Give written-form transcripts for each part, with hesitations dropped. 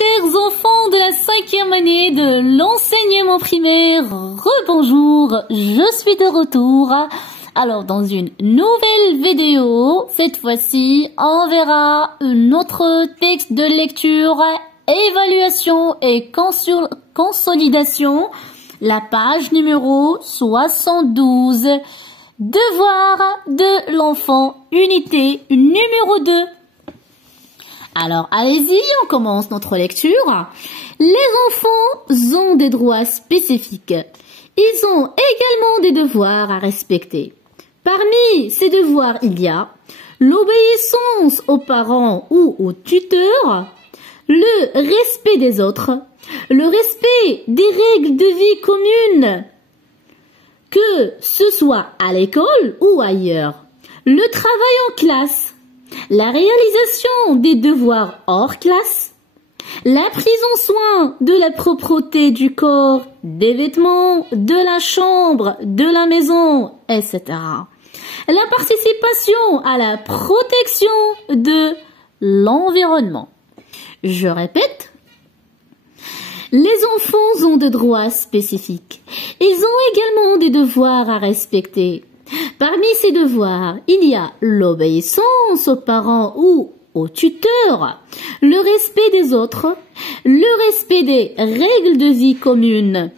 Chers enfants de la 5e année de l'enseignement primaire, rebonjour, je suis de retour. Alors dans une nouvelle vidéo, cette fois-ci, on verra notre texte de lecture, évaluation et consolidation, la page numéro 72, devoir de l'enfant, unité numéro 2. Alors, allez-y, on commence notre lecture. Les enfants ont des droits spécifiques. Ils ont également des devoirs à respecter. Parmi ces devoirs, il y a l'obéissance aux parents ou aux tuteurs, le respect des autres, le respect des règles de vie communes, que ce soit à l'école ou ailleurs, le travail en classe, la réalisation des devoirs hors classe, la prise en soin de la propreté du corps, des vêtements, de la chambre, de la maison, etc. La participation à la protection de l'environnement. Je répète, les enfants ont des droits spécifiques. Ils ont également des devoirs à respecter. Parmi ces devoirs, il y a l'obéissance aux parents ou aux tuteurs, le respect des autres, le respect des règles de vie communes,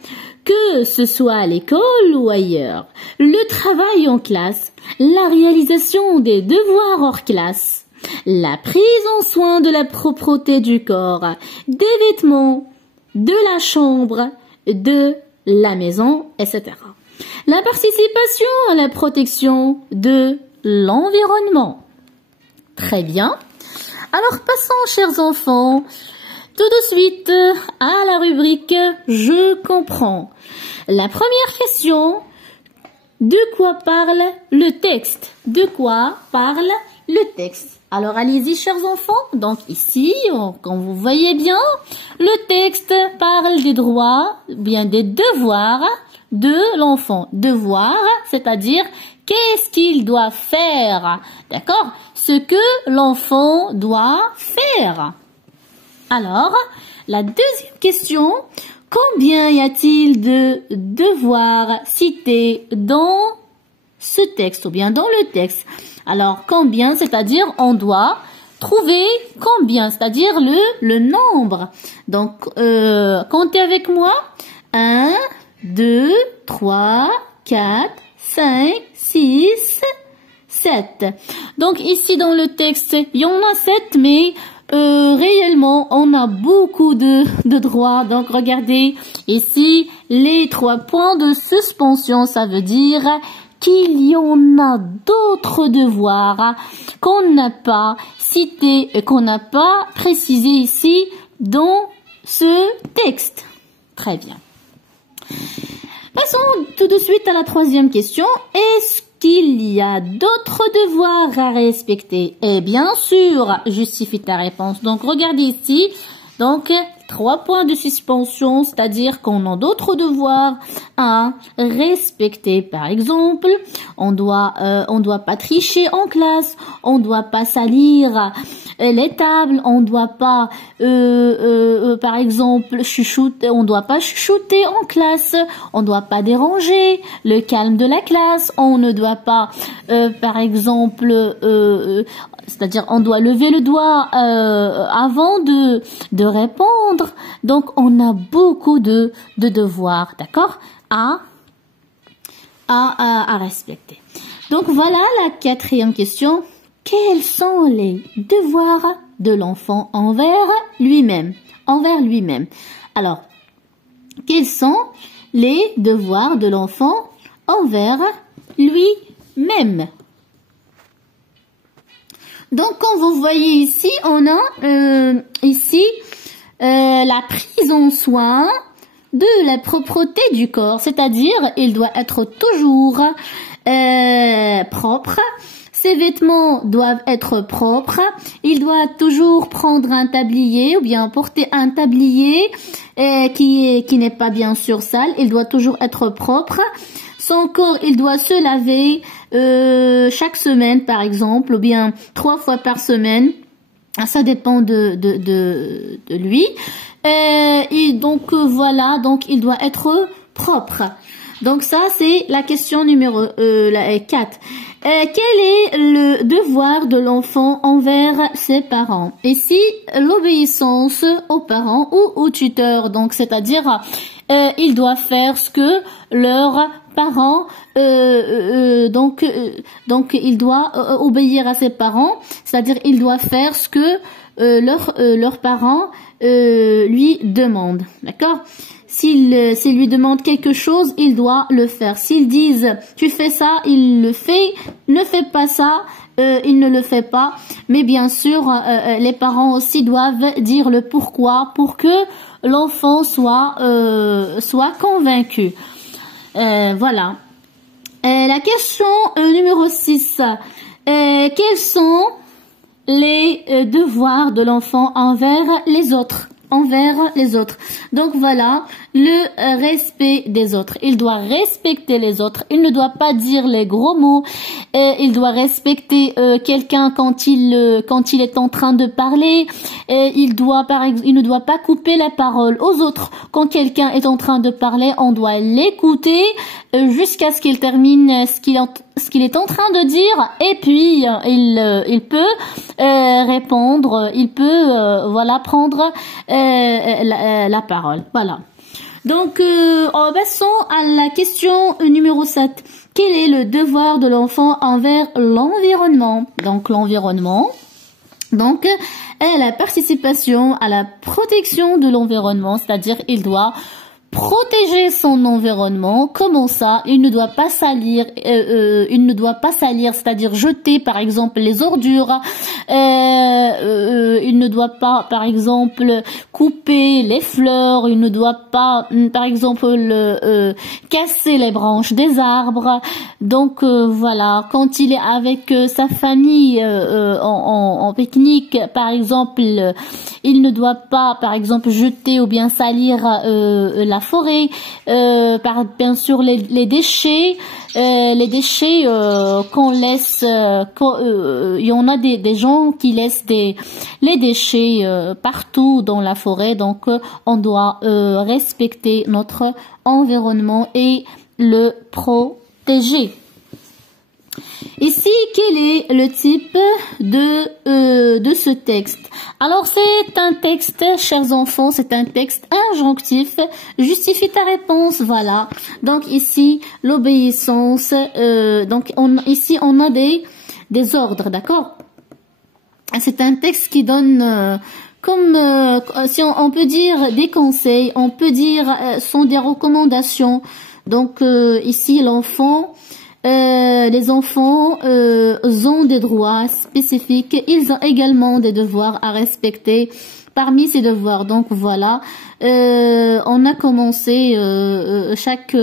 que ce soit à l'école ou ailleurs, le travail en classe, la réalisation des devoirs hors classe, la prise en soin de la propreté du corps, des vêtements, de la chambre, de la maison, etc. La participation à la protection de l'environnement. Très bien. Alors passons, chers enfants, tout de suite à la rubrique « Je comprends ». La première question, de quoi parle le texte? De quoi parle le texte? Alors allez-y, chers enfants. Donc ici, quand vous voyez bien, le texte parle des droits, bien des devoirs de l'enfant. Devoir, c'est-à-dire qu'est-ce qu'il doit faire, d'accord? Ce que l'enfant doit faire. Alors, la deuxième question, combien y a-t-il de devoirs cités dans ce texte ou bien dans le texte? Alors, combien, c'est-à-dire on doit trouver combien, c'est-à-dire le nombre. Donc, comptez avec moi. 1, 2, 3, 4, 5, 6, 7. Donc ici dans le texte, il y en a 7, mais réellement, on a beaucoup de droits. Donc regardez, ici, les 3 points de suspension, ça veut dire qu'il y en a d'autres devoirs qu'on n'a pas cités et qu'on n'a pas précisé ici dans ce texte. Très bien. Passons tout de suite à la troisième question. Est-ce qu'il y a d'autres devoirs à respecter? Et bien sûr, justifie ta réponse. Donc, regardez ici. Donc, 3 points de suspension, c'est-à-dire qu'on a d'autres devoirs à respecter. Par exemple, on doit pas tricher en classe, on doit pas salir les tables, on doit pas, par exemple, chuchoter, on doit pas chuchoter en classe, on doit pas déranger le calme de la classe, on ne doit pas, par exemple, c'est-à-dire on doit lever le doigt avant de répondre. Donc on a beaucoup de devoirs, d'accord, à respecter. Donc voilà la 4e question. Quels sont les devoirs de l'enfant envers lui-même? Envers lui-même. Alors, quels sont les devoirs de l'enfant envers lui-même? Donc, comme vous voyez ici, on a ici la prise en soin de la propreté du corps, c'est-à-dire il doit être toujours propre. Ses vêtements doivent être propres. Il doit toujours prendre un tablier ou bien porter un tablier qui n'est pas bien sûr sale. Il doit toujours être propre. Son corps, il doit se laver chaque semaine par exemple ou bien 3 fois par semaine. Ça dépend de lui. Et donc voilà, donc il doit être propre. Donc ça c'est la question numéro 4. Quel est le devoir de l'enfant envers ses parents? Ici, l'obéissance aux parents ou aux tuteurs. Donc c'est-à-dire il doit faire ce que leurs parents donc il doit obéir à ses parents, c'est-à-dire il doit faire ce que leurs parents lui demandent, d'accord? S'il lui demande quelque chose, il doit le faire. S'ils disent tu fais ça, il le fait. Ne fais pas ça, il ne le fait pas. Mais bien sûr, les parents aussi doivent dire le pourquoi pour que l'enfant soit convaincu. Voilà. La question numéro 6. Quels sont les devoirs de l'enfant envers les autres? Donc voilà, le respect des autres. Il doit respecter les autres. Il ne doit pas dire les gros mots. Il doit respecter quelqu'un quand il est en train de parler. Il ne doit pas couper la parole aux autres. Quand quelqu'un est en train de parler, on doit l'écouter jusqu'à ce qu'il termine ce qu'il est en train de dire, et puis il peut répondre, il peut voilà prendre la parole. Voilà. Donc passons à la question numéro 7. Quel est le devoir de l'enfant envers l'environnement? Donc l'environnement, donc la participation à la protection de l'environnement, c'est-à-dire il doit protéger son environnement. Comment ça? Il ne doit pas salir, c'est-à-dire jeter par exemple les ordures. Il ne doit pas par exemple couper les fleurs. Il ne doit pas par exemple casser les branches des arbres. Donc voilà, quand il est avec sa famille en pique-nique par exemple, il ne doit pas par exemple jeter ou bien salir la forêt, bien sûr les déchets qu'on laisse, il y en a des gens qui laissent les déchets partout dans la forêt, donc on doit respecter notre environnement et le protéger. Ici, quel est le type de ce texte? Alors, c'est un texte, chers enfants, c'est un texte injonctif. Justifie ta réponse, voilà. Donc, ici, l'obéissance. Ici, on a des ordres, d'accord? C'est un texte qui donne... si on peut dire des conseils, on peut dire sont des recommandations. Donc, ici, l'enfant... les enfants ont des droits spécifiques. Ils ont également des devoirs à respecter. Parmi ces devoirs, donc voilà, on a commencé chaque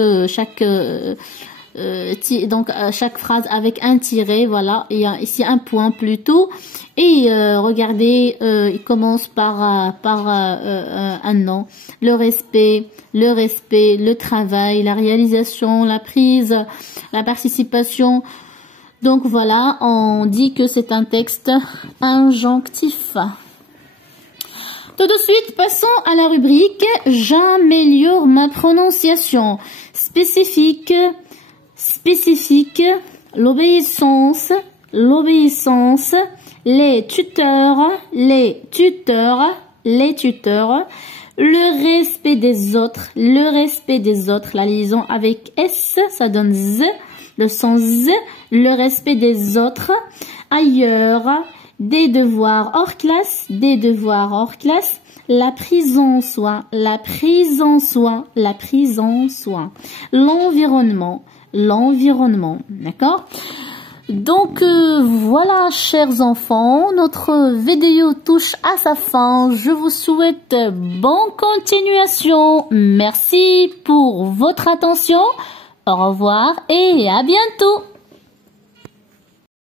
phrase avec un tiret, voilà, il y a ici un point plutôt. Et regardez, il commence par un nom. Le respect, le travail, la réalisation, la prise, la participation. Donc voilà, on dit que c'est un texte injonctif. Tout de suite, passons à la rubrique « J'améliore ma prononciation ». Spécifique, l'obéissance, les tuteurs, le respect des autres, la liaison avec S, ça donne Z, le son Z, le respect des autres, ailleurs, des devoirs hors classe, la prise en soin, l'environnement, d'accord? Donc voilà, chers enfants, notre vidéo touche à sa fin. Je vous souhaite bonne continuation. Merci pour votre attention. Au revoir et à bientôt.